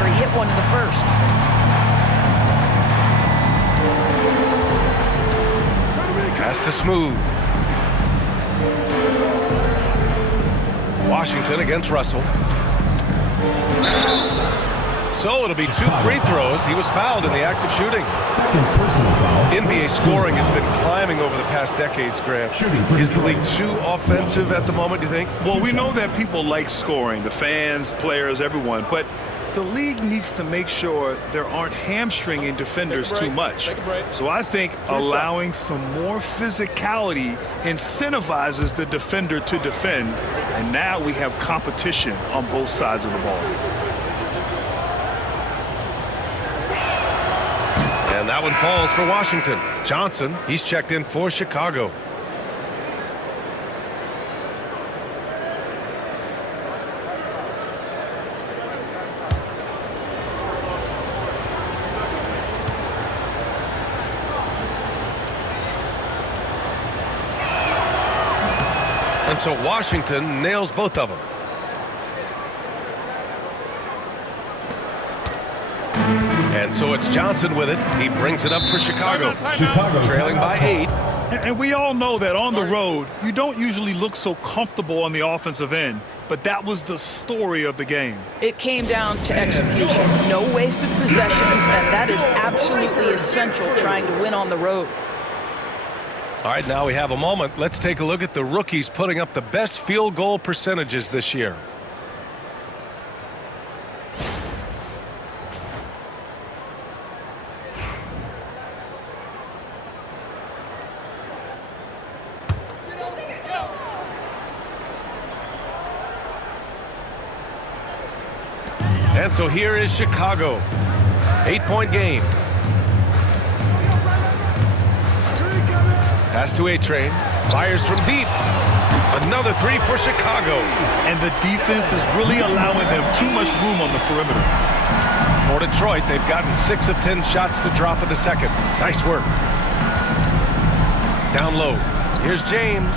after he hit one in the first. Pass to Smooth. Washington against Russell. So it'll be 2 free throws. He was fouled in the act of shooting. Second personal foul. NBA scoring has been climbing over the past decades, Graham. Is the league too offensive at the moment, do you think? Well, we know that people like scoring, the fans, players, everyone, but the league needs to make sure there aren't hamstringing defenders too much. So I think allowing some more physicality incentivizes the defender to defend, and now we have competition on both sides of the ball. And that one falls for Washington. Johnson, he's checked in for Chicago. And so Washington nails both of them. And so it's Johnson with it. He brings it up for Chicago. Chicago Trailing by 8. And we all know that on the road, you don't usually look so comfortable on the offensive end, but that was the story of the game. It came down to execution. No wasted possessions, and that is absolutely essential trying to win on the road. All right, now we have a moment. Let's take a look at the rookies putting up the best field goal percentages this year. And so here is Chicago. 8-point game. Pass to A-Train. Fires from deep. Another 3 for Chicago. And the defense is really allowing them too much room on the perimeter. For Detroit, they've gotten 6 of 10 shots to drop in the second. Nice work. Down low. Here's James.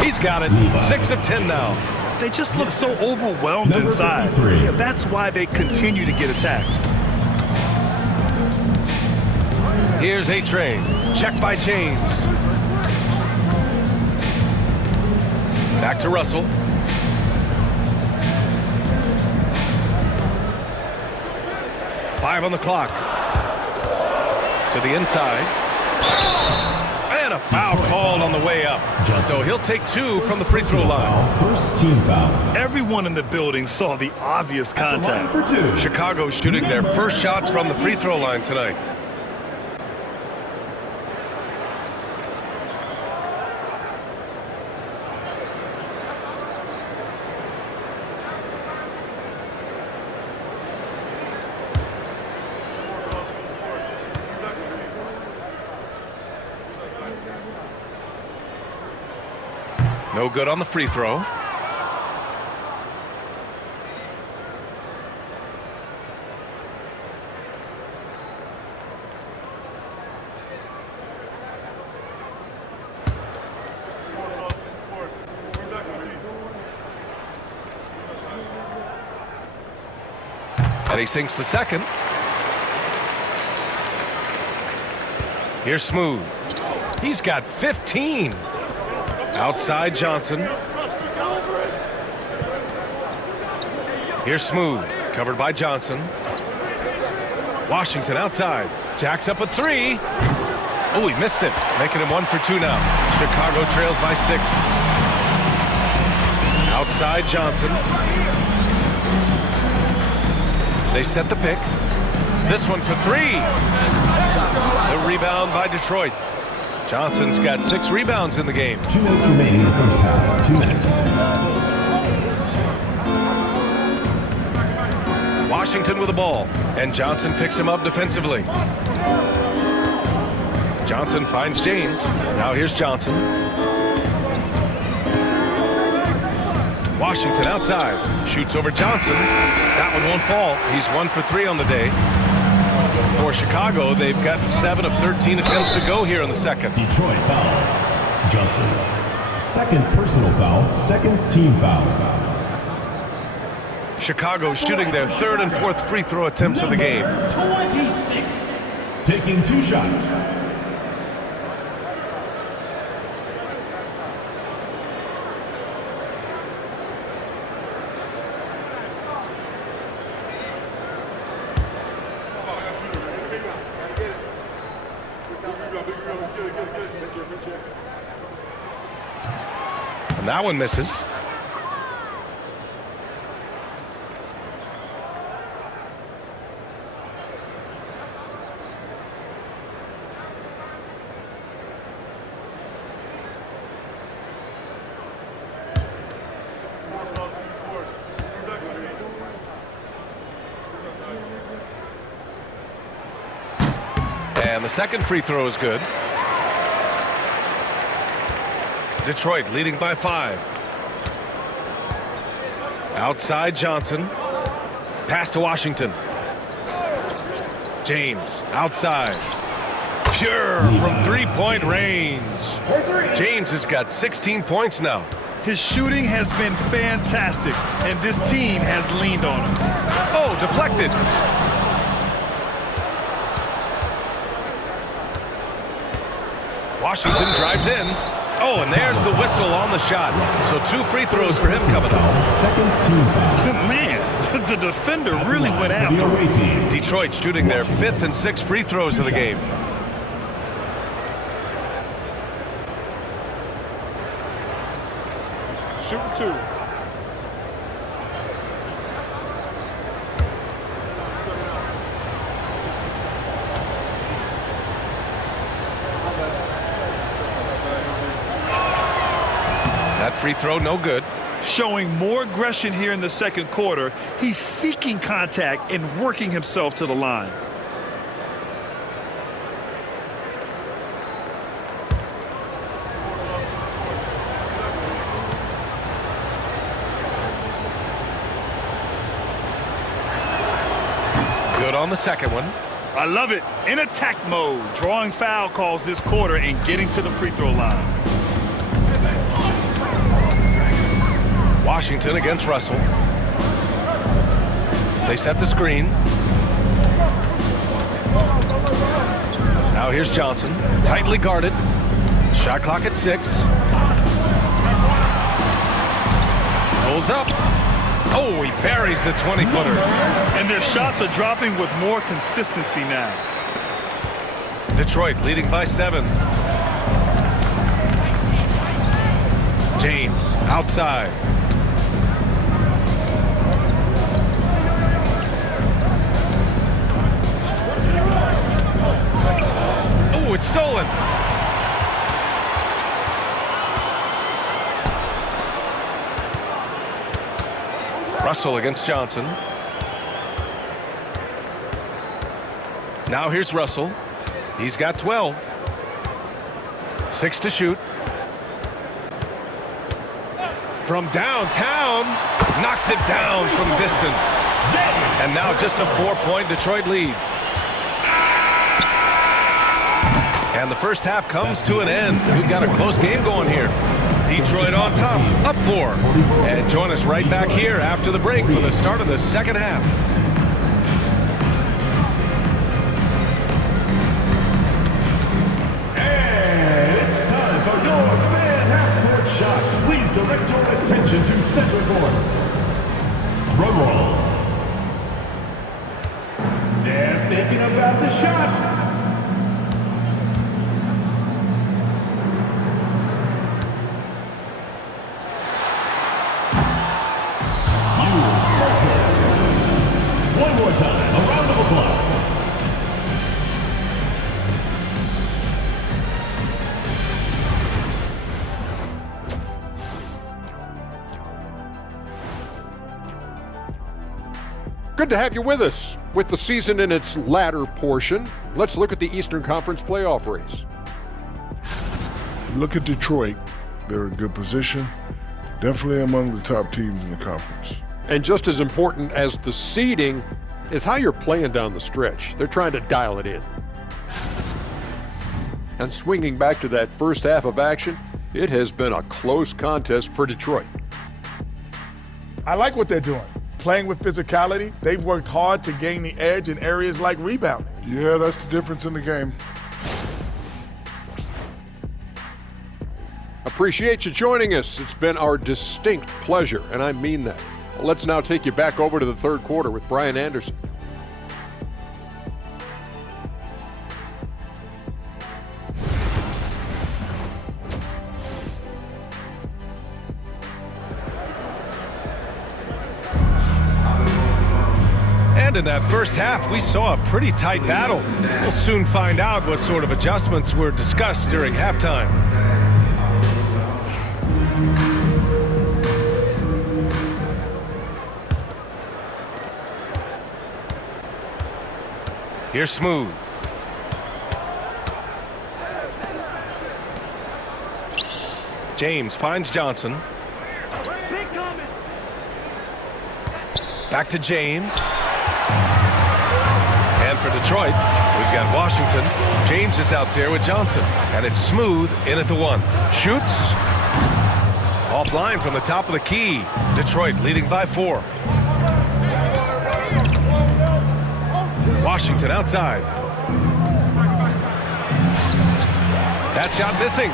He's got it. 6 of 10 now. They just look so overwhelmed inside. That's why they continue to get attacked. Here's A-Train. Check by James. Back to Russell. Five on the clock. To the inside. And a foul called on the way up. So he'll take 2 from the free throw line. First team foul. Everyone in the building saw the obvious contact. For 2. Chicago shooting their first shots from the free throw line tonight. No good on the free throw. And he sinks the second. Here's Smooth. He's got 15. Outside Johnson. Here's Smooth. Covered by Johnson. Washington outside. Jacks up a 3. Oh, he missed it. Making him 1 for 2 now. Chicago trails by 6. Outside Johnson. They set the pick. This one for 3. The rebound by Detroit. Johnson's got 6 rebounds in the game. 2 minutes remaining in the first half. 2 minutes. Washington with the ball, and Johnson picks him up defensively. Johnson finds James. Now here's Johnson. Washington outside. Shoots over Johnson. That one won't fall. He's 1 for 3 on the day. For Chicago, they've gotten 7 of 13 attempts to go here in the second. Detroit foul. Johnson. Second personal foul. Second team foul. Chicago shooting their third and fourth free throw attempts of the game. 26. Taking 2 shots. And that one misses. And the second free throw is good. Detroit leading by 5. Outside Johnson. Pass to Washington. James outside. Pure from three-point range. James has got 16 points now. His shooting has been fantastic, and this team has leaned on him. Oh, deflected. Washington drives in. Oh, and there's the whistle on the shot. So 2 free throws for him coming up. Second team foul. Man, the defender really went after him. Detroit shooting their 5th and 6th free throws of the game. Shooting 2. That free throw, no good. Showing more aggression here in the second quarter. He's seeking contact and working himself to the line. Good on the second one. I love it. In attack mode, drawing foul calls this quarter and getting to the free throw line. Washington against Russell. They set the screen. Now here's Johnson. Tightly guarded. Shot clock at 6. Pulls up. Oh, he buries the 20-footer. And their shots are dropping with more consistency now. Detroit leading by 7. James outside. Oh, it's stolen. Russell against Johnson. Now here's Russell. He's got 12. 6 to shoot. From downtown, knocks it down from distance. And now just a 4-point Detroit lead. And the first half comes to an end. We've got a close game going here. Detroit on top, up 4. And join us right back here after the break for the start of the second half. And it's time for your fan half-court shot. Please direct your attention to center court. Drum roll. They're thinking about the shot. One more time, a round of applause. Good to have you with us. With the season in its latter portion, let's look at the Eastern Conference playoff race. Look at Detroit. They're in good position. Definitely among the top teams in the conference. And just as important as the seeding is how you're playing down the stretch. They're trying to dial it in. And swinging back to that first half of action, it has been a close contest for Detroit. I like what they're doing. playing with physicality. They've worked hard to gain the edge in areas like rebounding. Yeah, that's the difference in the game. Appreciate you joining us. It's been our distinct pleasure, and I mean that. Let's now take you back over to the third quarter with Brian Anderson. And in that first half, we saw a pretty tight battle. We'll soon find out what sort of adjustments were discussed during halftime. Here's Smooth. James finds Johnson. Back to James. And for Detroit, we've got Washington. James is out there with Johnson. And it's Smooth in at the one. Shoots. Offline from the top of the key. Detroit leading by 4. Washington outside. That shot missing.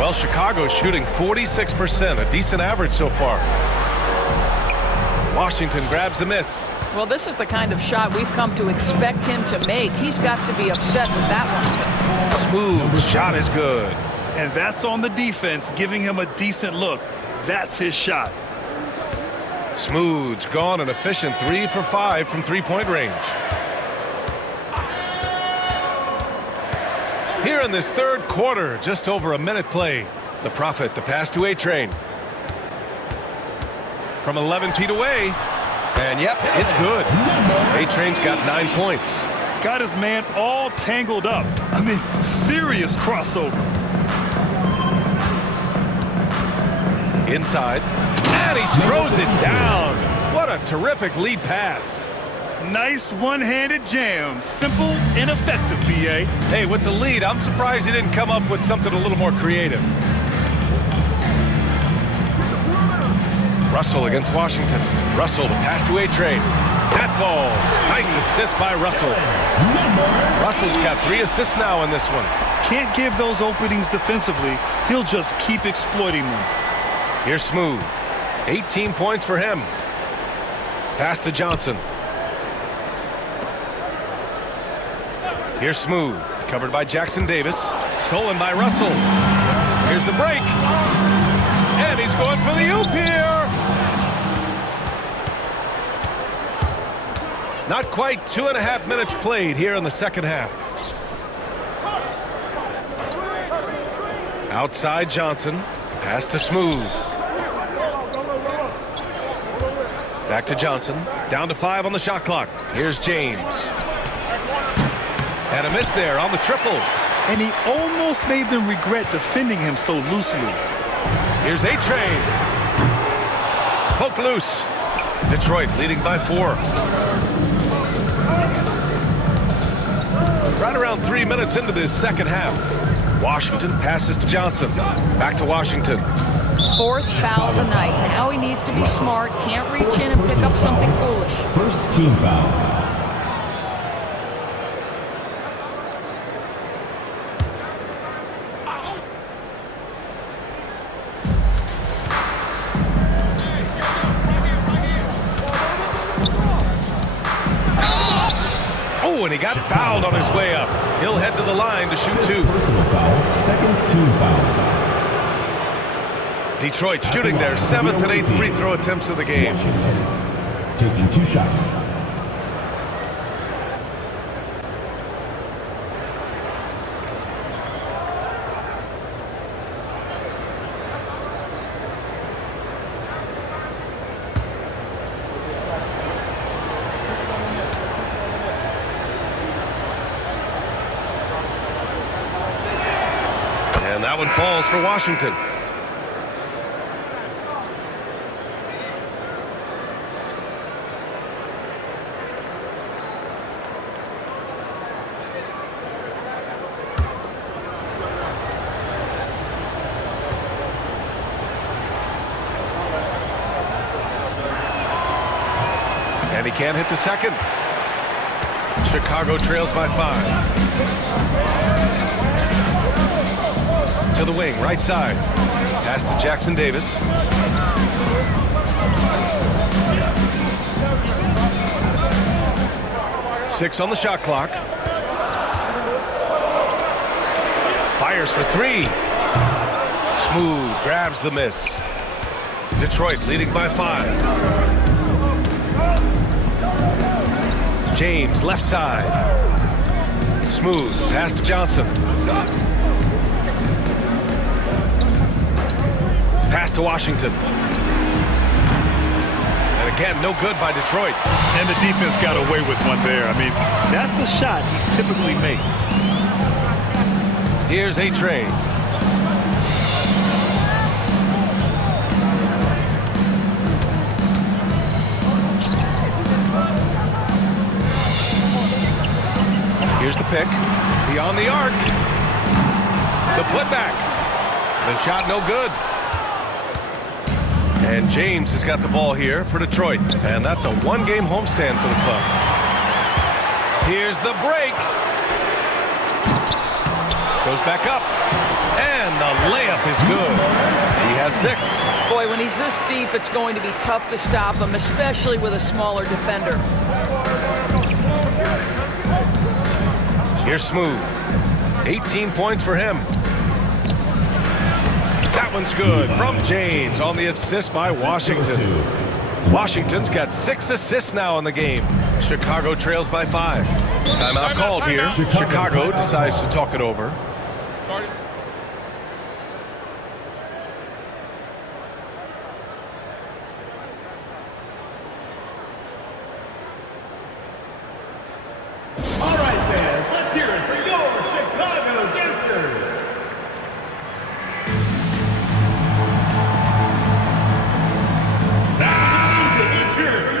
Well, Chicago's shooting 46%, a decent average so far. Washington grabs the miss. Well, this is the kind of shot we've come to expect him to make. He's got to be upset with that one. Smooth shot is good. And that's on the defense, giving him a decent look. That's his shot. Smooth's gone an efficient 3 for 5 from three-point range. Here in this third quarter, just over a minute play. The Prophet, the pass to A-Train. From 11 feet away. And yep, it's good. A-Train's got 9 points. Got his man all tangled up. I mean, serious crossover. Inside. And he throws it down. What a terrific lead pass. Nice one-handed jam. Simple and effective, BA. Hey, with the lead, I'm surprised he didn't come up with something a little more creative. Russell against Washington. Russell, the pass to A-Train. That falls. Nice assist by Russell. Russell's got 3 assists now in this one. Can't give those openings defensively. He'll just keep exploiting them. Here's Smooth. 18 points for him. Pass to Johnson. Here's Smooth. Covered by Jackson Davis. Stolen by Russell. Here's the break. And he's going for the oop here. Not quite 2.5 minutes played here in the second half. Outside Johnson. Pass to Smooth. Back to Johnson. Down to 5 on the shot clock. Here's James. And a miss there on the triple. And he almost made them regret defending him so loosely. Here's A-Train. Poke loose. Detroit leading by 4. Right around 3 minutes into this second half. Washington passes to Johnson. Back to Washington. 4th foul of the night. Now he needs to be smart. Can't reach in and pick up something foolish. First team foul. Oh, and he got fouled on his way up. He'll head to the line to shoot 2. Personal foul. Second team foul. Detroit shooting their 7th and 8th free throw attempts of the game. Washington taking 2 shots. And that one falls for Washington. And he can't hit the second. Chicago trails by 5. To the wing, right side. Pass to Jackson Davis. Six on the shot clock. Fires for 3. Smooth, grabs the miss. Detroit leading by 5. James, left side. Smooth, pass to Johnson. Pass to Washington. And again, no good by Detroit. And the defense got away with one there. I mean, that's the shot he typically makes. Here's A-Train. Here's the pick. Beyond the arc. The putback. The shot no good. And James has got the ball here for Detroit. And that's a one-game homestand for the club. Here's the break. Goes back up. And the layup is good. He has 6. Boy, when he's this deep, it's going to be tough to stop him, especially with a smaller defender. Here's Smooth. 18 points for him. That one's good from James on the assist by Washington. Washington's got 6 assists now in the game. Chicago trails by 5. Timeout called here. Chicago decides to talk it over. All right, fans, let's hear it for your Chicago dancers.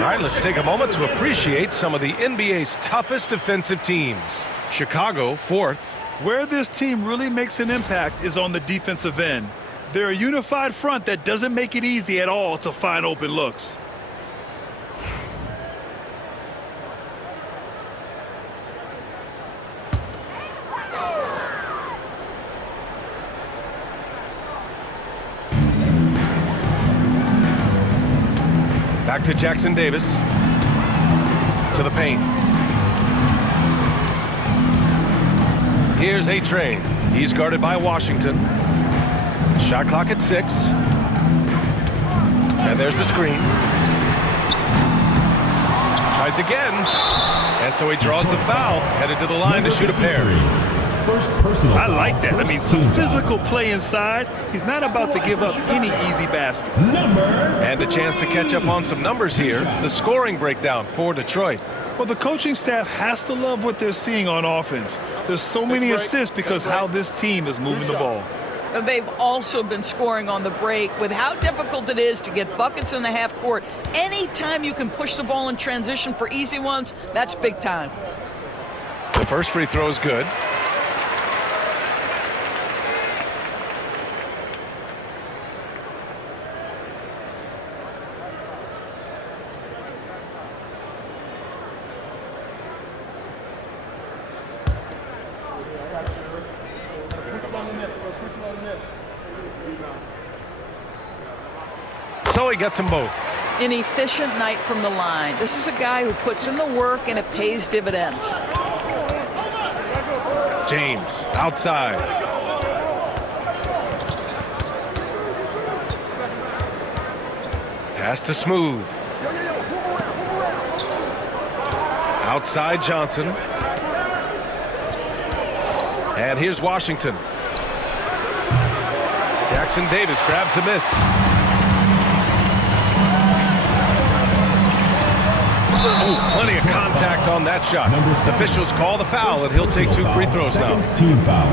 All right, let's take a moment to appreciate some of the NBA's toughest defensive teams. Chicago, 4th. Where this team really makes an impact is on the defensive end. They're a unified front that doesn't make it easy at all to find open looks. Back to Jackson Davis. To the paint. Here's A-Train. He's guarded by Washington. Shot clock at 6. And there's the screen. Tries again. And so he draws the foul. Headed to the line to shoot a pair. First personal. I like that. I mean, some physical play inside. He's not about to give up any easy baskets. And a chance to catch up on some numbers here. The scoring breakdown for Detroit. Well, the coaching staff has to love what they're seeing on offense. There's so many assists because how this team is moving the ball. They've also been scoring on the break. With how difficult it is to get buckets in the half court, anytime you can push the ball in transition for easy ones, that's big time. The first free throw is good. So he gets them both. An efficient night from the line. This is a guy who puts in the work and it pays dividends. James outside. Pass to Smooth. Outside Johnson. And here's Washington. Jackson Davis grabs the miss. Oh, plenty of contact on that shot. Officials call the foul, and he'll take 2 free throws now. Team foul.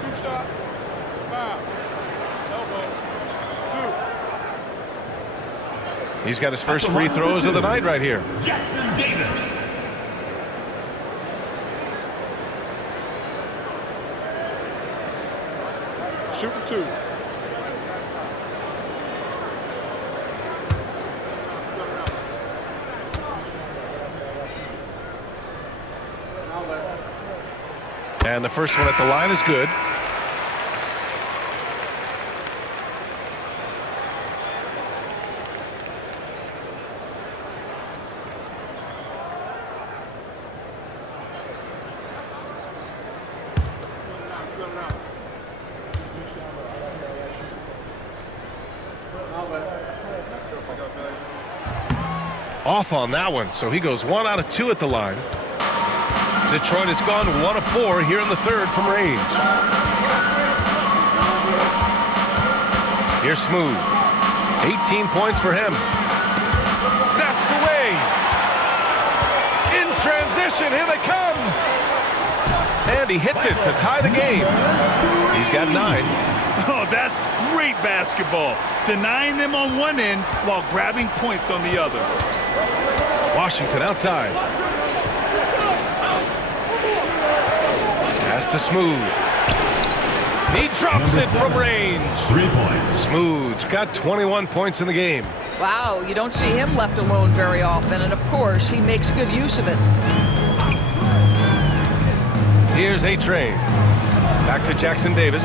2 shots. Foul. Elbow. 2. He's got his first free throws of the night right here. Jackson Davis. Shooting 2. And the first one at the line is good. Off on that one, so he goes 1 out of 2 at the line. Detroit has gone 1 of 4 here in the third from range. Here's Smooth. 18 points for him. Snatched away. In transition, here they come. And he hits it to tie the game. He's got 9. Oh, that's great basketball. Denying them on one end while grabbing points on the other. Washington outside. Pass to Smooth. He drops it from range. 3 points. Smooth's got 21 points in the game. Wow, you don't see him left alone very often, and of course, he makes good use of it. Here's A-Train. Back to Jackson Davis.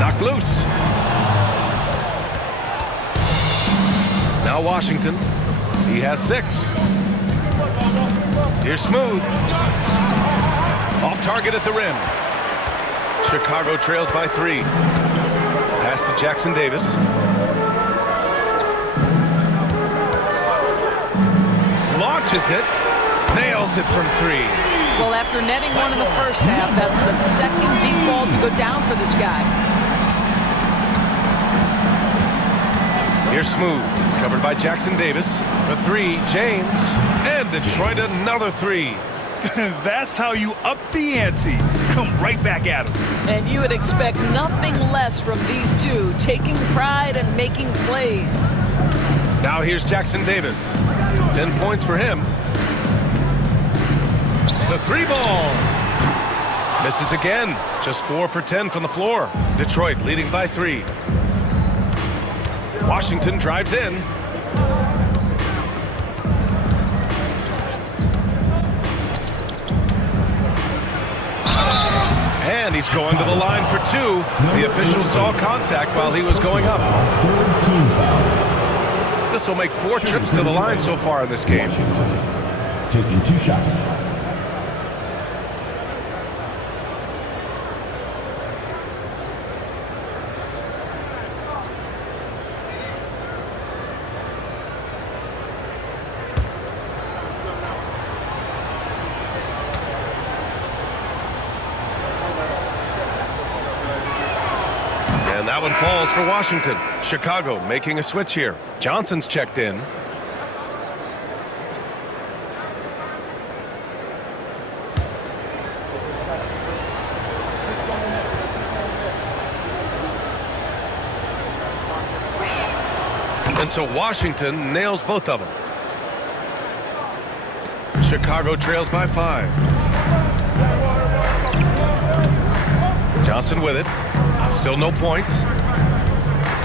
Knocked loose. Now Washington. He has 6. Here's Smooth. Off target at the rim. Chicago trails by 3. Pass to Jackson Davis. Launches it. Nails it from 3. Well, after netting one in the first half, that's the second deep ball to go down for this guy. Here's Smooth, covered by Jackson Davis. For 3, James. And Detroit another 3. That's how you up the ante. Come right back at him. And you would expect nothing less from these two, taking pride and making plays. Now here's Jackson Davis. 10 points for him. The 3 ball. Misses again. Just 4 for 10 from the floor. Detroit leading by 3. Washington drives in. And he's going to the line for 2. The official saw contact while he was going up. This will make 4 trips to the line so far in this game. Taking 2 shots. And that one falls for Washington. Chicago making a switch here. Johnson's checked in. And so Washington nails both of them. Chicago trails by 5. Johnson with it. Still no points.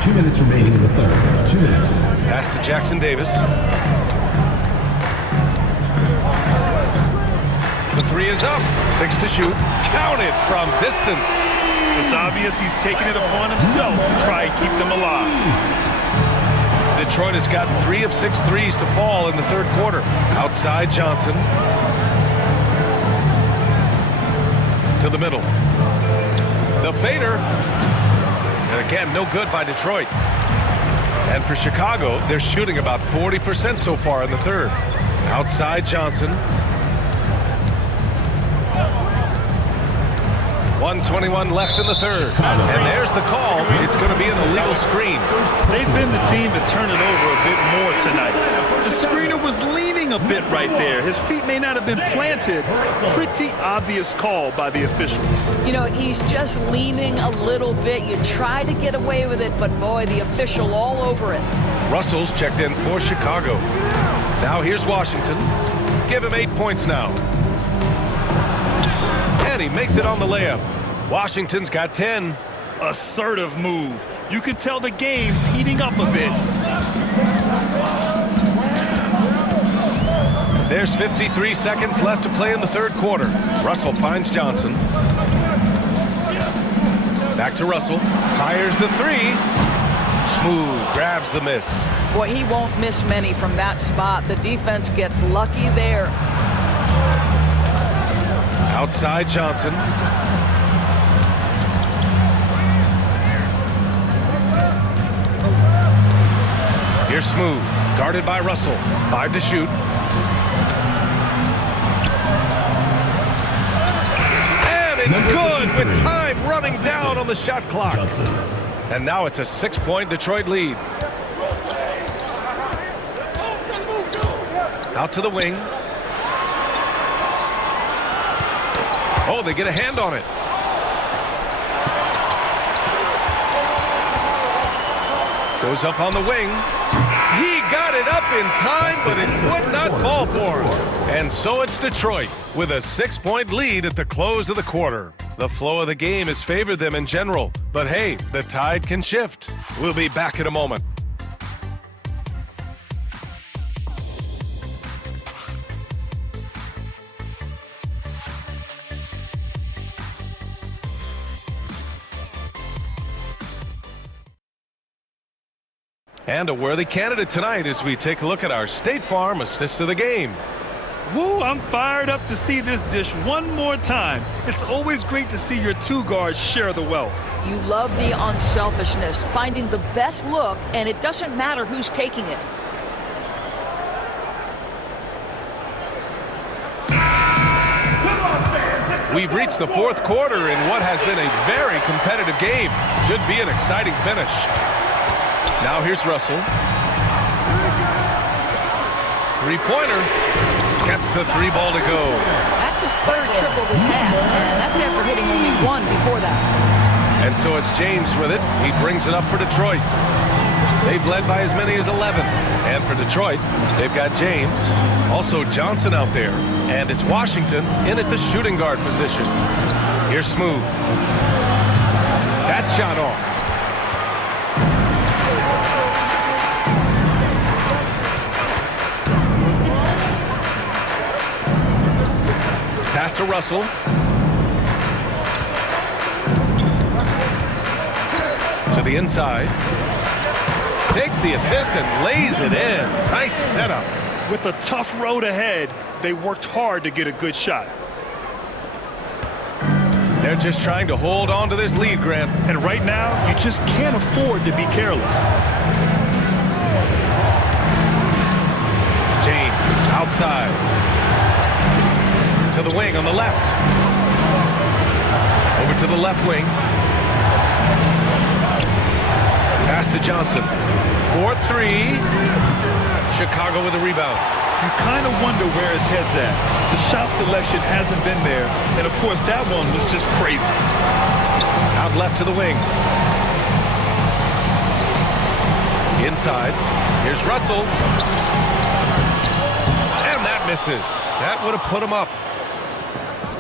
2 minutes remaining in the third. 2 minutes. Pass to Jackson Davis. The 3 is up. 6 to shoot. Counted from distance. It's obvious he's taking it upon himself to try and keep them alive. Detroit has got 3 of 6 threes to fall in the third quarter. Outside Johnson. To the middle. The fader. And again, no good by Detroit. And for Chicago, they're shooting about 40% so far in the third. Outside Johnson. 1:21 left in the third. And there's the call. It's going to be an illegal screen. They've been the team to turn it over a bit more tonight. The screener was leaning a bit right there. His feet may not have been planted. Pretty obvious call by the officials. You know, he's just leaning a little bit. You try to get away with it, but boy, the official all over it. Russell's checked in for Chicago. Now here's Washington. Give him 8 points now. And he makes it on the layup. Washington's got 10. Assertive move. You can tell the game's heating up a bit. There's There's 53 seconds left to play in the third quarter. Russell finds Johnson. Back to Russell. Fires the three. Smooth. Grabs the miss. Boy, he won't miss many from that spot. The defense gets lucky there. Outside Johnson. Here's Smooth. Guarded by Russell. 5 to shoot. And it's good with time running down on the shot clock. And now it's a 6-point Detroit lead. Out to the wing. Oh, they get a hand on it. Goes up on the wing. He got it up in time, but it would not fall for him. And so it's Detroit with a 6-point lead at the close of the quarter. The flow of the game has favored them in general. But hey, the tide can shift. We'll be back in a moment. And a worthy candidate tonight as we take a look at our State Farm assist of the game. Woo, I'm fired up to see this dish one more time. It's always great to see your two guards share the wealth. You love the unselfishness, finding the best look, and it doesn't matter who's taking it. We've reached the fourth quarter in what has been a very competitive game. Should be an exciting finish. Now here's Russell. Three-pointer. Gets the three ball to go. That's his third triple this half, and that's after hitting only one before that. And so it's James with it. He brings it up for Detroit. They've led by as many as 11. And for Detroit, they've got James, also Johnson out there. And it's Washington in at the shooting guard position. Here's Smooth. That shot off. Pass to Russell. To the inside. Takes the assist and lays it in. Nice setup. With a tough road ahead, they worked hard to get a good shot. They're just trying to hold on to this lead, Grant. And right now, you just can't afford to be careless. James outside. To the wing on the left. Over to the left wing. Pass to Johnson. 4-3. Chicago with a rebound. You kind of wonder where his head's at. The shot selection hasn't been there. And, of course, that one was just crazy. Out left to the wing. Inside. Here's Russell. And that misses. That would have put him up.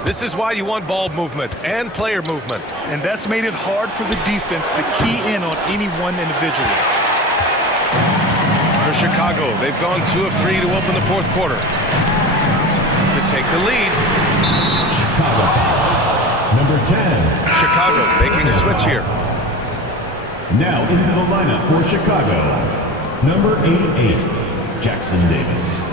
This is why you want ball movement and player movement. And that's made it hard for the defense to key in on any one individual. For Chicago, they've gone 2 of 3 to open the fourth quarter. To take the lead. Chicago. Number 10. Chicago making a switch here. Now into the lineup for Chicago. Number 88, Jackson Davis.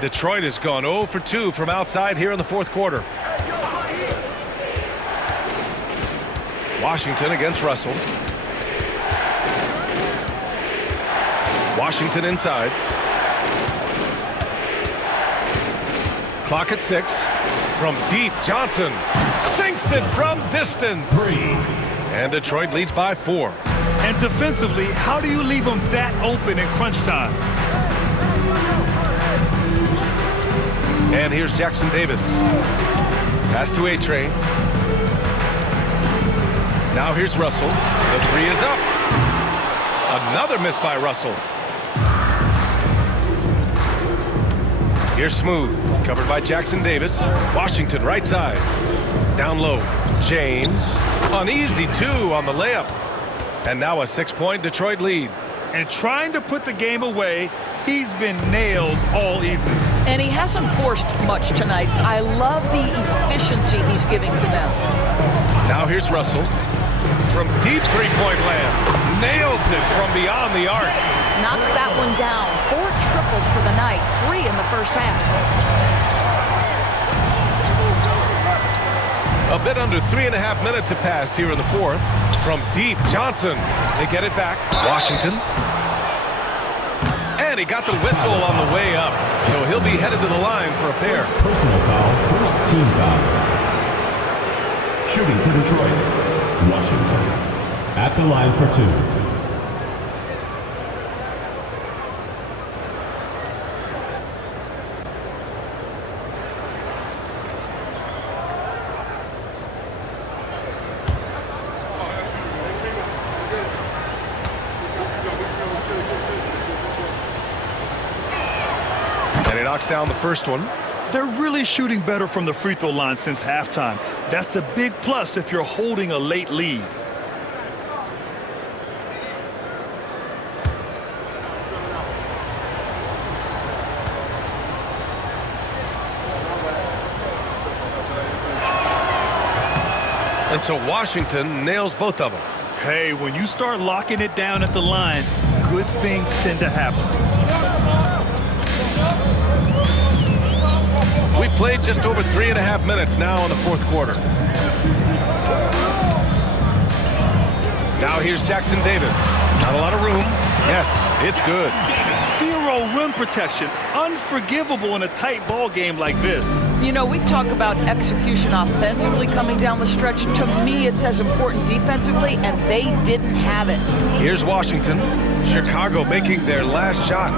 Detroit has gone 0 for 2 from outside here in the fourth quarter. Washington against Russell. Washington inside. Clock at 6. From deep, Johnson sinks it from distance. 3. And Detroit leads by 4. And defensively, how do you leave them that open in crunch time? And here's Jackson Davis. Pass to A-Train. Now here's Russell. The three is up. Another miss by Russell. Here's Smooth. Covered by Jackson Davis. Washington right side. Down low. James. An easy 2 on the layup. And now a 6-point Detroit lead. And trying to put the game away, he's been nails all evening. And he hasn't forced much tonight. I love the efficiency he's giving to them. Now here's Russell. From deep three-point land. Nails it from beyond the arc. Knocks that one down. 4 triples for the night. 3 in the first half. A bit under 3.5 minutes have passed here in the fourth. From deep, Johnson. They get it back. Washington. And he got the whistle on the way up. So he'll be headed to the line for a pair. Personal foul, first team foul. Shooting for Detroit, Washington. At the line for 2. And he knocks down the first one. They're really shooting better from the free throw line since halftime. That's a big plus if you're holding a late lead. And so Washington nails both of them. Hey, when you start locking it down at the line, good things tend to happen. We played just over 3.5 minutes now in the fourth quarter. Now here's Jackson Davis. Not a lot of room. Yes, it's good. 0 rim protection. Unforgivable in a tight ball game like this. You know, we talk about execution offensively coming down the stretch. To me, it's as important defensively, and they didn't have it. Here's Washington. Chicago making their last shot.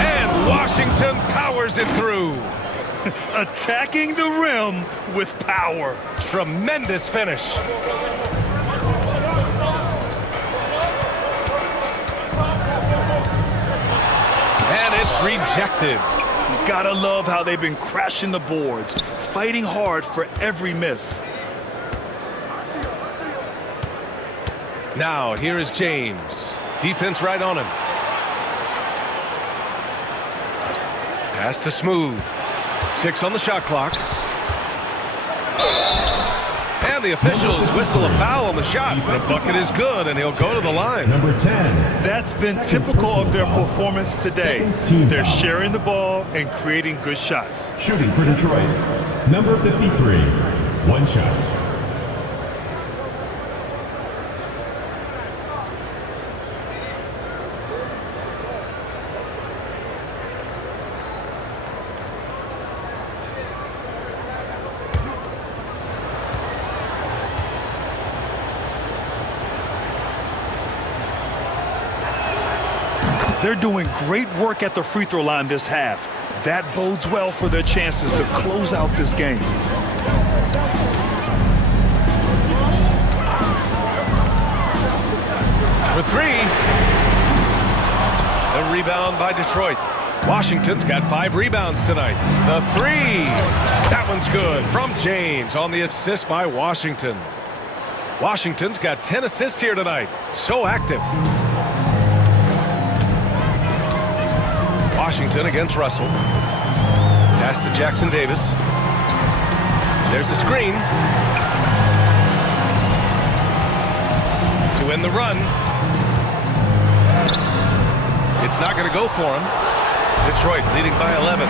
And Washington powers it through. Attacking the rim with power. Tremendous finish. And it's rejected. Gotta love how they've been crashing the boards, fighting hard for every miss. Now here is James. Defense right on him. Pass to Smooth. 6 on the shot clock. And the officials whistle a foul on the shot. The bucket is good, and he'll go to the line. Number 10. That's been typical of their performance today. They're sharing the ball and creating good shots. Shooting for Detroit, number 53. 1 shot. They're doing great work at the free throw line this half. That bodes well for their chances to close out this game. For 3. The rebound by Detroit. Washington's got 5 rebounds tonight. The 3. That one's good from James on the assist by Washington. Washington's got 10 assists here tonight. So active. Washington against Russell. Pass to Jackson Davis. There's a screen. To win the run. It's not going to go for him. Detroit leading by 11.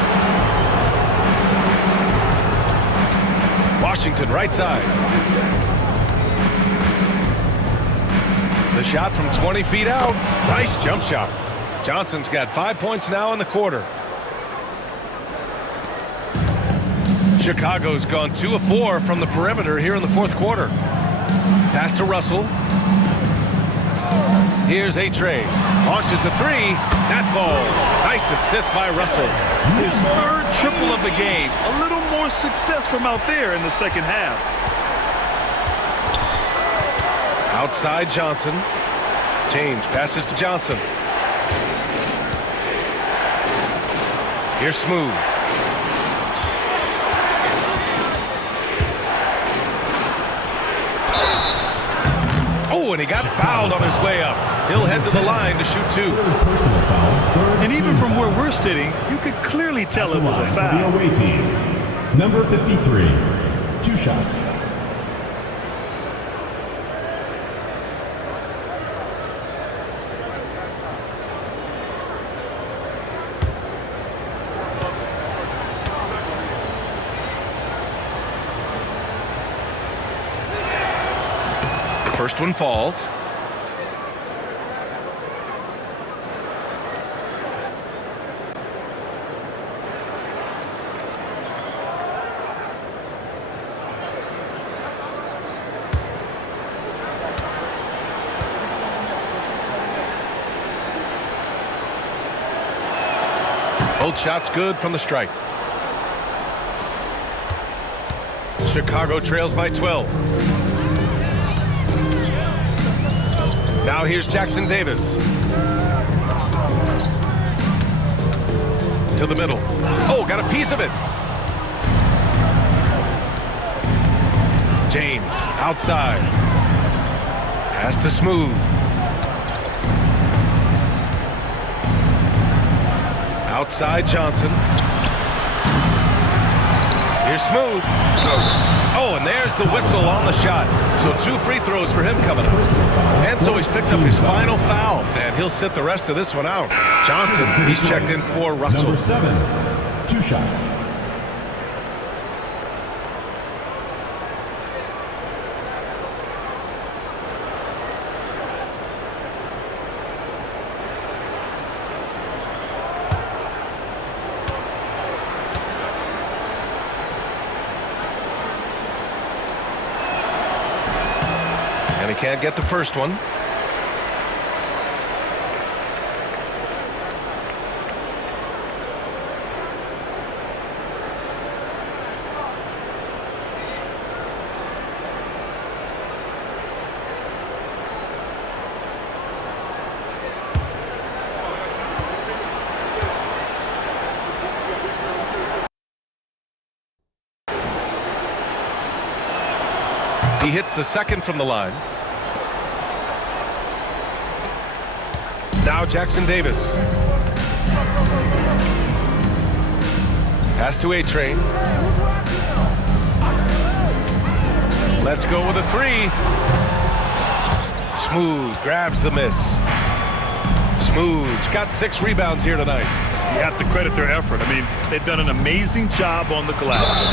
Washington right side. The shot from 20 feet out. Nice jump shot. Johnson's got 5 points now in the quarter. Chicago's gone 2 of 4 from the perimeter here in the fourth quarter. Pass to Russell. Here's A-Trey. Launches a 3. That falls. Nice assist by Russell. His 3rd triple of the game. A little more success from out there in the second half. Outside Johnson. James passes to Johnson. Here's Smooth. Oh, and he got fouled on his way up. He'll head to the line to shoot 2. Personal foul. Third. And even from where we're sitting, you could clearly tell it was a The foul. away team. Number 53. 2 shots. First one falls. Both shots good from the stripe. Chicago trails by 12. Now here's Jackson Davis. To the middle. Oh, got a piece of it. James outside. Pass to Smooth. Outside Johnson. Here's Smooth. Oh, and there's the whistle on the shot. So 2 free throws for him coming up. And so he's picked up his final foul, and he'll sit the rest of this one out. Johnson, he's checked in for Russell. Number 7. 2 shots. And he can't get the first one. He hits the second from the line. Now Jackson Davis. Pass to A-Train. Let's go with a 3. Smooth grabs the miss. Smooth's got 6 rebounds here tonight. You have to credit their effort. I mean, they've done an amazing job on the glass.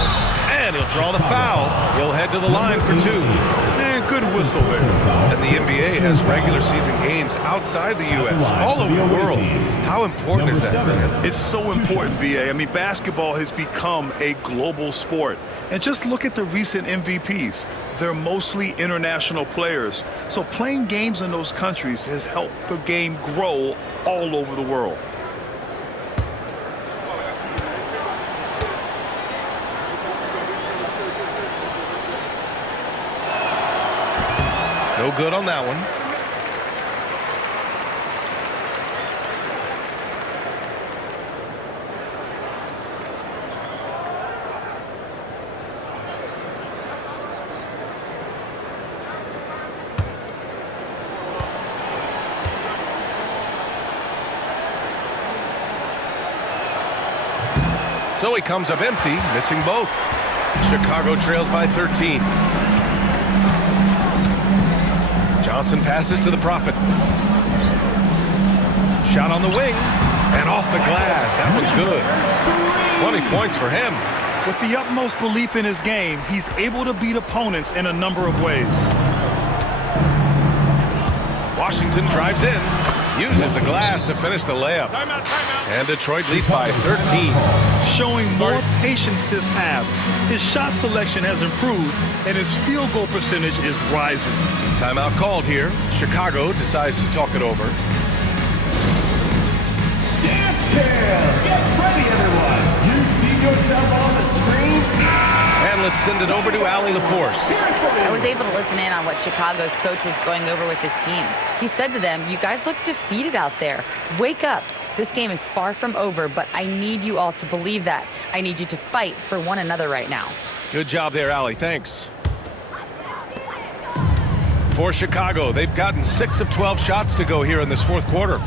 And he'll draw the foul. He'll head to the line for 2. And good whistle there. And the NBA has regular season games outside the U.S., all over the world. How important is that, man? It's so important, VA. I mean, basketball has become a global sport. And just look at the recent MVPs. They're mostly international players. So playing games in those countries has helped the game grow all over the world. No good on that one. So he comes up empty, missing both. Chicago trails by 13. Johnson passes to the Prophet. Shot on the wing and off the glass. That one's good. 20 points for him. With the utmost belief in his game, he's able to beat opponents in a number of ways. Washington drives in, uses the glass to finish the layup. Timeout. And Detroit leads by 13. Showing more patience this half. His shot selection has improved, and his field goal percentage is rising. Timeout called here. Chicago decides to talk it over. Dance cam! Get ready, everyone! You see yourself on the screen? And let's send it over to Allie LaForce. I was able to listen in on what Chicago's coach was going over with his team. He said to them, "You guys look defeated out there. Wake up. This game is far from over, but I need you all to believe that. I need you to fight for one another right now." Good job there, Allie. Thanks. for Chicago. They've gotten 6 of 12 shots to go here in this fourth quarter.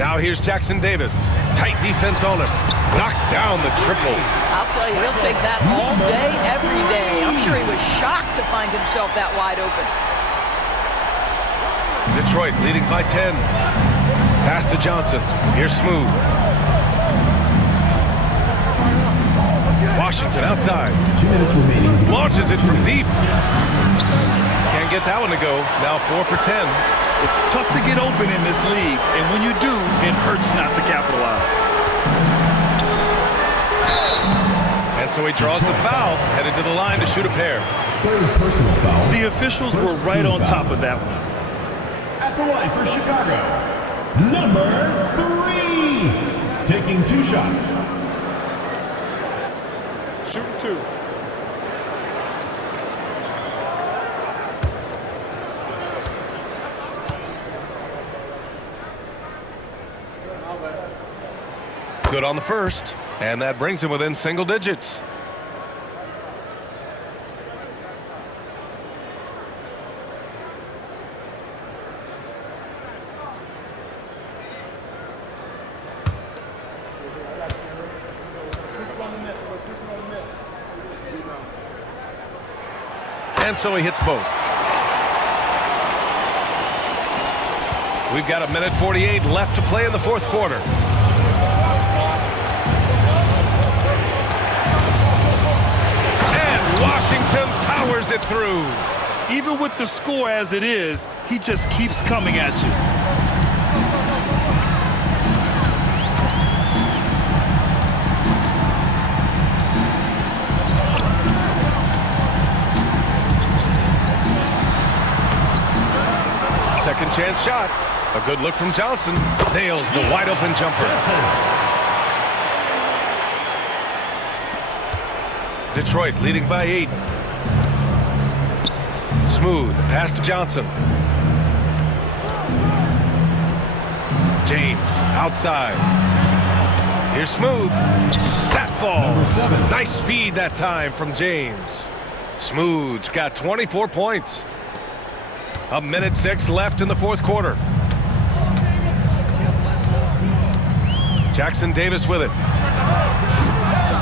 Now here's Jackson Davis. Tight defense on him. Knocks down the triple. I'll tell you, he'll take that all day, every day. I'm sure he was shocked to find himself that wide open. Detroit leading by 10. Pass to Johnson. Here's Smooth. Washington outside. 2 minutes remaining. Launches it from deep. Can't get that one to go. Now 4 for 10. It's tough to get open in this league, and when you do, it hurts not to capitalize. And so he draws the foul, headed to the line to shoot a pair. Third personal foul. The officials were right on top of that one. At the line for Chicago, number 3. Taking 2 shots. Shooting 2. Good on the first, and that brings him within single digits. And so he hits both. We've got 1:48 left to play in the fourth quarter. And Washington powers it through. Even with the score as it is, he just keeps coming at you. Second chance shot. A good look from Johnson. Nails the wide open jumper. Detroit leading by 8. Smooth pass to Johnson. James outside. Here's Smooth. That falls. Nice feed that time from James. Smooth's got 24 points. 1:06 left in the fourth quarter. Jackson Davis with it.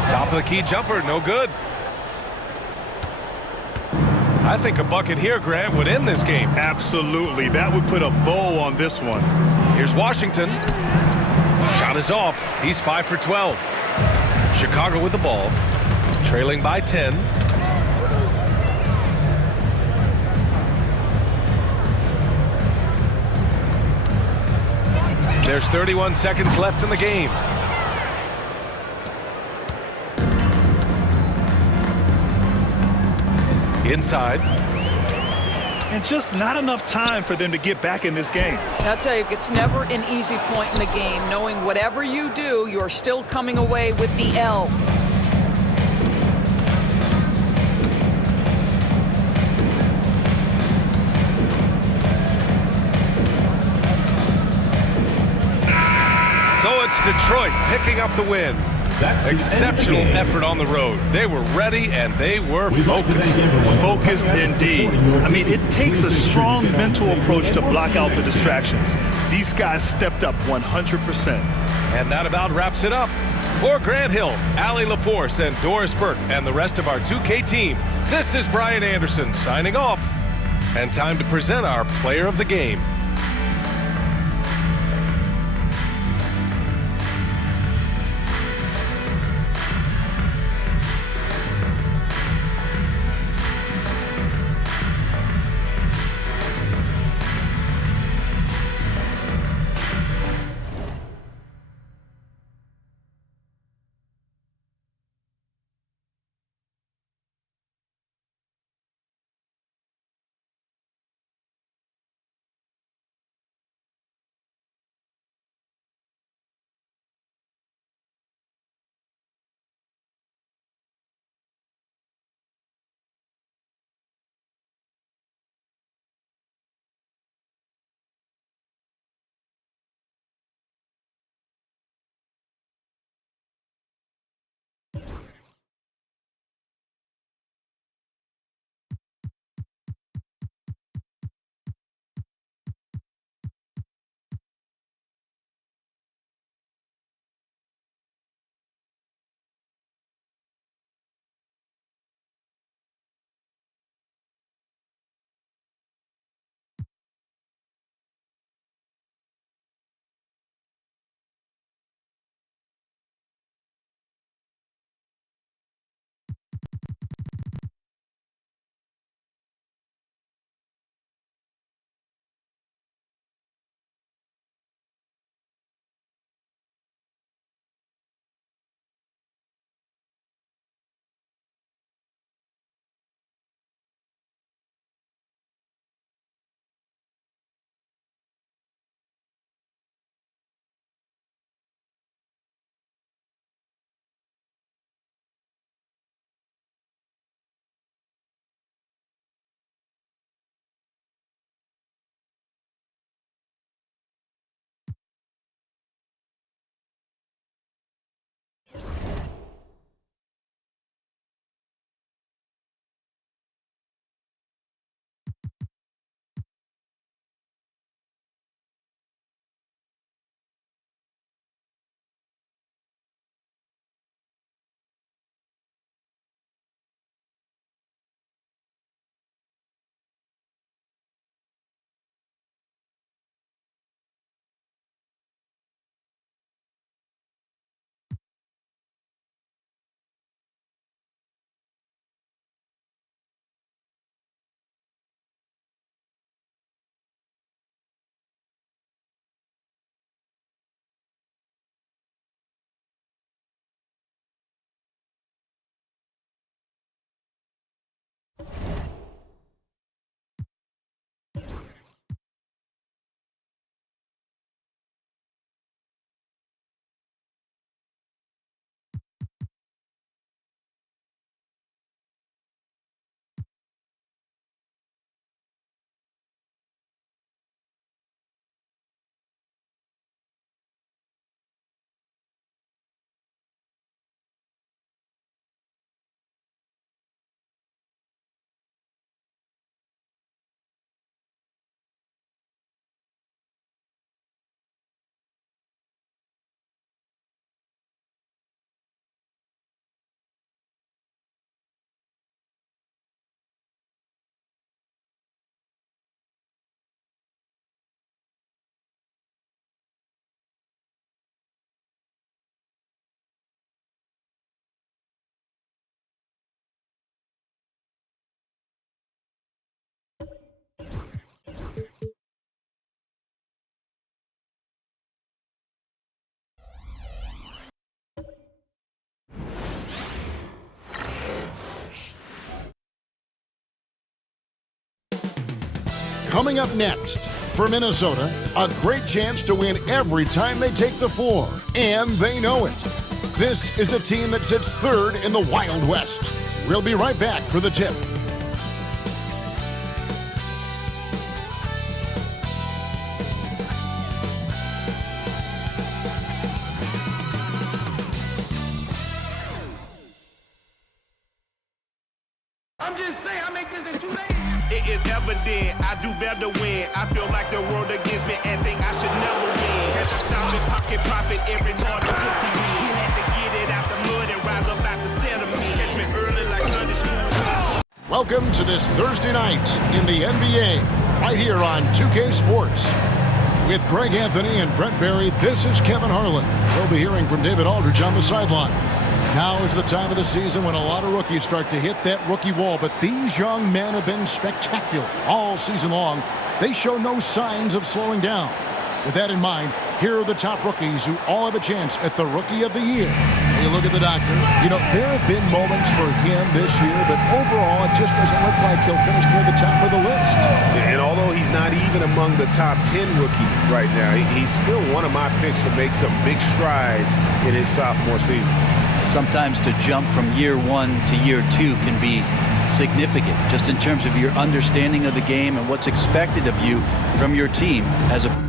Top of the key jumper, no good. I think a bucket here, Grant, would end this game. Absolutely. That would put a bow on this one. Here's Washington. Shot is off. He's 5 for 12. Chicago with the ball. Trailing by 10. There's 31 seconds left in the game. Inside. And just not enough time for them to get back in this game. I'll tell you, it's never an easy point in the game, knowing whatever you do, you're still coming away with the L. So it's Detroit picking up the win. Exceptional effort on the road. They were ready and they were focused. Focused indeed. I mean, it takes a strong mental approach to block out the distractions. These guys stepped up 100%. And that about wraps it up. For Grant Hill, Allie LaForce, and Doris Burke, and the rest of our 2K team, this is Brian Anderson signing off. And time to present our player of the game. Coming up next, for Minnesota, a great chance to win every time they take the floor, and they know it. This is a team that sits third in the Wild West. We'll be right back for the tip. I'm just saying, I make this in 2 days. It is evident I do better when I feel like the world against me and think I should never win. Can I stop and pocket profit every quarter? He had to get it out the mud and rise up out the sediment. Catch me early like Sunday school. Welcome to this Thursday night in the NBA, right here on 2K Sports. With Greg Anthony and Brent Barry, this is Kevin Harlan. We'll be hearing from David Aldridge on the sideline. Now is the time of the season when a lot of rookies start to hit that rookie wall, but these young men have been spectacular all season long. They show no signs of slowing down. With that in mind, here are the top rookies who all have a chance at the Rookie of the Year. You look at the doctor. You know, there have been moments for him this year, but overall, it just doesn't look like he'll finish near the top of the list. And although he's not even among the top 10 rookies right now, he's still one of my picks to make some big strides in his sophomore season. Sometimes to jump from year 1 to year 2 can be significant, just in terms of your understanding of the game and what's expected of you from your team as a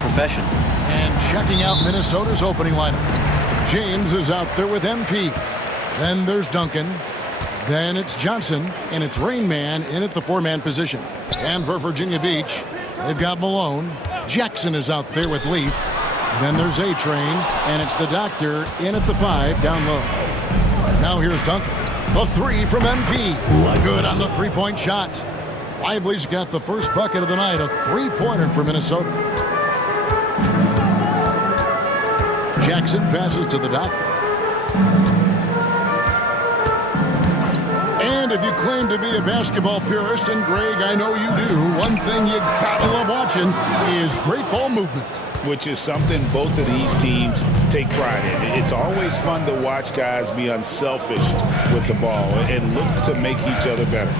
professional. And checking out Minnesota's opening lineup. James is out there with MP. Then there's Duncan. Then it's Johnson, and it's Rain Man in at the 4-man position. And for Virginia Beach, they've got Malone. Jackson is out there with Leaf. Then there's A-Train, and it's the Doctor in at the 5 down low. Now here's Duncan. A 3 from MP. Good on the three-point shot. Lively's got the first bucket of the night, a three-pointer for Minnesota. Jackson passes to the Doctor. And if you claim to be a basketball purist, and Greg, I know you do, one thing you gotta love watching is great ball movement. Which is something both of these teams take pride in. It's always fun to watch guys be unselfish with the ball and look to make each other better.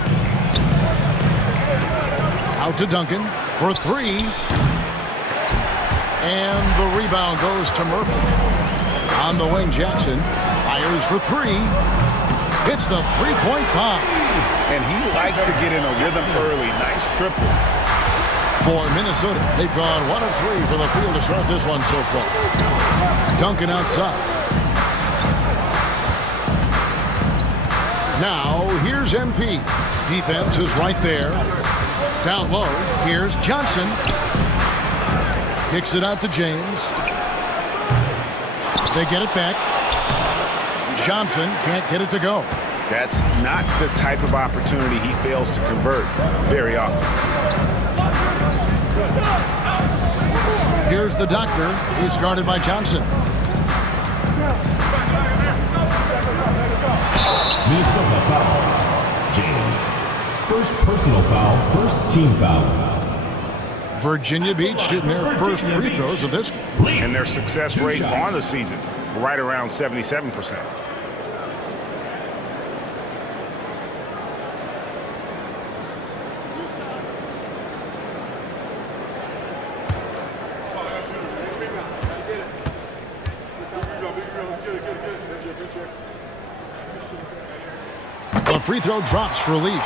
Out to Duncan for 3. And the rebound goes to Murphy. On the wing, Jackson fires for 3. Hits the three-point bomb. And he likes to get in a rhythm early. Nice triple. For Minnesota, they've gone 1 of 3 from the field to start this one so far. Duncan outside. Now, here's MP. Defense is right there. Down low, here's Johnson. Kicks it out to James. They get it back. Johnson can't get it to go. That's not the type of opportunity he fails to convert very often. Here's the Doctor. He's guarded by Johnson. Minnesota foul. James. First personal foul, first team foul. Virginia Beach shooting their first free throws of this game. And their success rate on the season, right around 77%. The free throw drops for Leaf.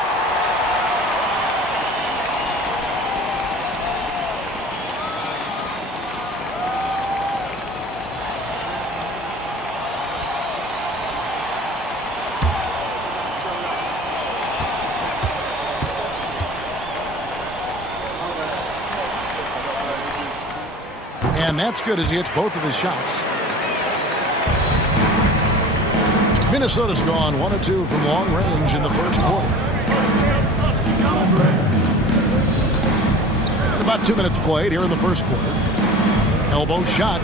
And that's good as he hits both of his shots. Minnesota's gone 1 of 2 from long range in the first quarter. And about 2 minutes played here in the first quarter. Elbow shot.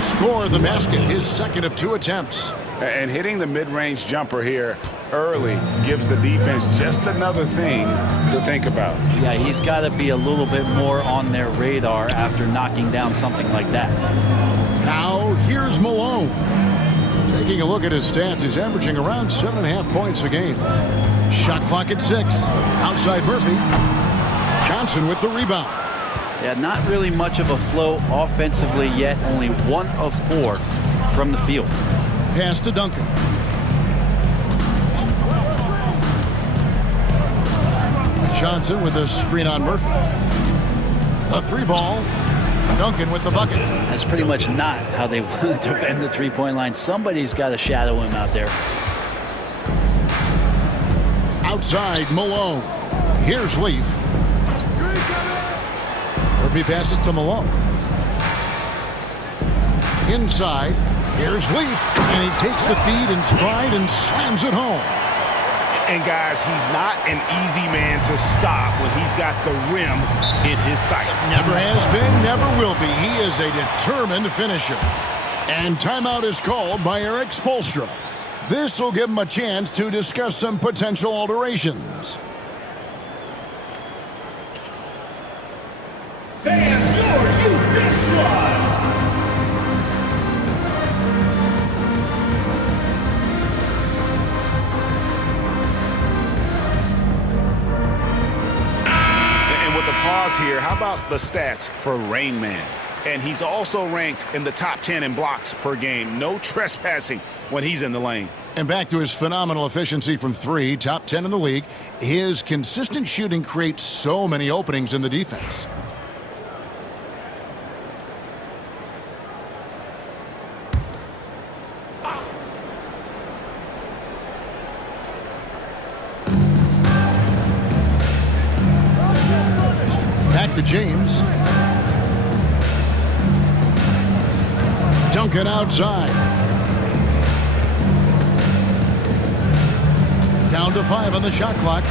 Score the basket, his second of 2 attempts. And hitting the mid-range jumper here early gives the defense just another thing to think about. Yeah, he's got to be a little bit more on their radar after knocking down something like that. Now, here's Malone. Taking a look at his stats, he's averaging around 7.5 points a game. Shot clock at 6. Outside Murphy. Johnson with the rebound. Yeah, not really much of a flow offensively yet. Only 1 of 4 from the field. Pass to Duncan. Johnson with the screen on Murphy. A 3-ball. Duncan with the bucket. That's pretty much not how they want to end the three-point line. Somebody's got to shadow him out there. Outside Malone. Here's Leaf. Murphy passes to Malone. Inside. Here's Leaf. And he takes the feed in stride and slams it home. And guys, he's not an easy man to stop when he's got the rim in his sights. Never has been, never will be. He is a determined finisher. And timeout is called by Eric Spoelstra. This will give him a chance to discuss some potential alterations. Fans, your UBA squad. Pause here. How about the stats for Rain Man? And he's also ranked in the top 10 in blocks per game. No trespassing when he's in the lane. And back to his phenomenal efficiency from 3, top 10 in the league. His consistent shooting creates so many openings in the defense. Back to James. Duncan outside. Down to 5 on the shot clock.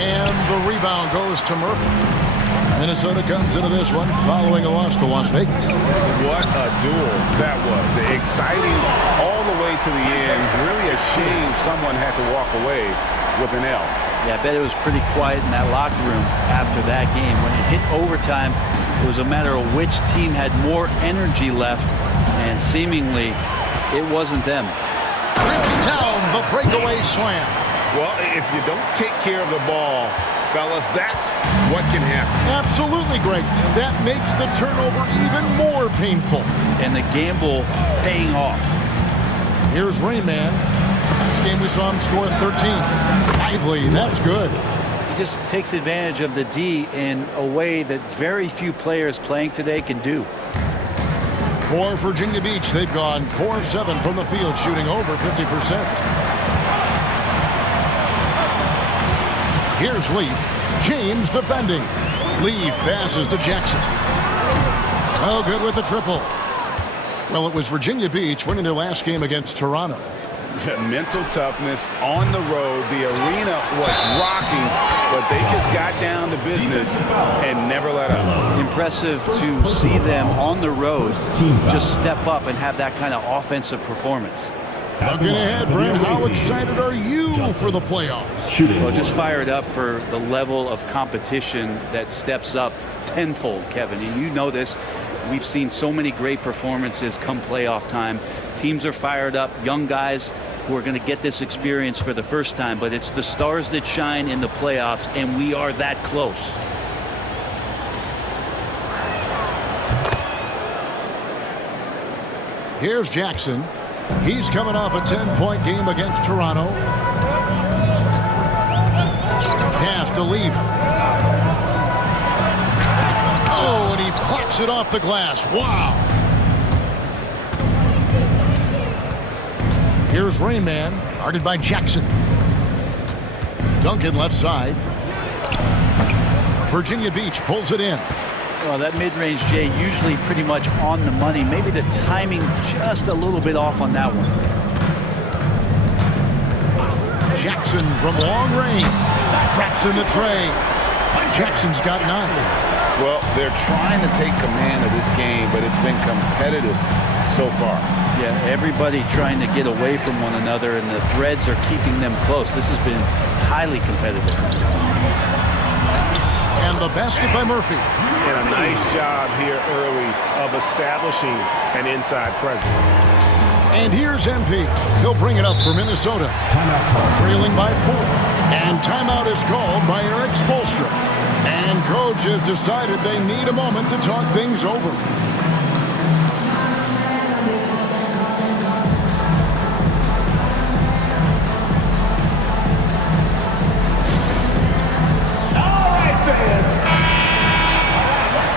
And the rebound goes to Murphy. Minnesota comes into this one following a loss to Las Vegas. What a duel that was. Exciting all the way to the end. Really a shame someone had to walk away with an L. Yeah, I bet it was pretty quiet in that locker room after that game. When it hit overtime, it was a matter of which team had more energy left, and seemingly it wasn't them. Trips down the breakaway slam. Well, if you don't take care of the ball, fellas, that's what can happen. Absolutely, Greg. That makes the turnover even more painful. And the gamble paying off. Here's Rain Man. Last game we saw him score 13. Lively, that's good. He just takes advantage of the D in a way that very few players playing today can do. For Virginia Beach, they've gone 4 of 7 from the field, shooting over 50%. Here's Leaf. James defending. Leaf passes to Jackson. Oh, good with the triple. Well, it was Virginia Beach winning their last game against Toronto. Mental toughness on the road. The arena was rocking, but they just got down to business and never let up. Impressive to see them on the road just step up and have that kind of offensive performance. Looking ahead, Brent, how excited are you for the playoffs? Well, just fired up for the level of competition that steps up tenfold, Kevin. And you know this. We've seen so many great performances come playoff time. Teams are fired up, young guys who are going to get this experience for the first time, but it's the stars that shine in the playoffs, and we are that close. Here's Jackson. He's coming off a 10-point game against Toronto. Pass to Leaf. Oh, and he plucks it off the glass. Wow. Here's Rain Man, guarded by Jackson. Duncan left side. Virginia Beach pulls it in. Well, that mid-range, Jay, usually pretty much on the money. Maybe the timing just a little bit off on that one. Jackson from long range. Traps in the tray. Jackson's got 9. Well, they're trying to take command of this game, but it's been competitive so far. Yeah, everybody trying to get away from one another, and the threads are keeping them close. This has been highly competitive. And the basket by Murphy. And a nice job here early of establishing an inside presence. And here's MP. He'll bring it up for Minnesota. Trailing by 4. And timeout is called by Eric Spoelstra. And coach has decided they need a moment to talk things over.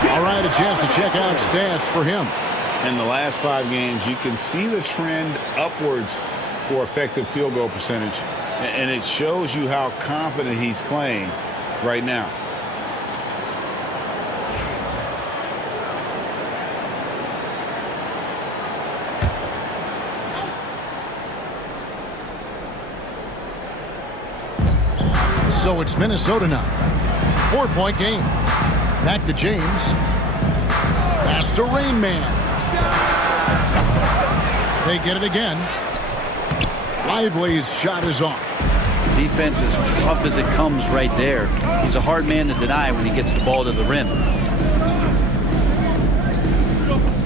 All right, a chance to check out stats for him. In the last 5 games, you can see the trend upwards for effective field goal percentage. And it shows you how confident he's playing right now. So it's Minnesota now. 4-point game. Back to James. Pass to Rain Man. They get it again. Lively's shot is off. Defense is tough as it comes right there. He's a hard man to deny when he gets the ball to the rim.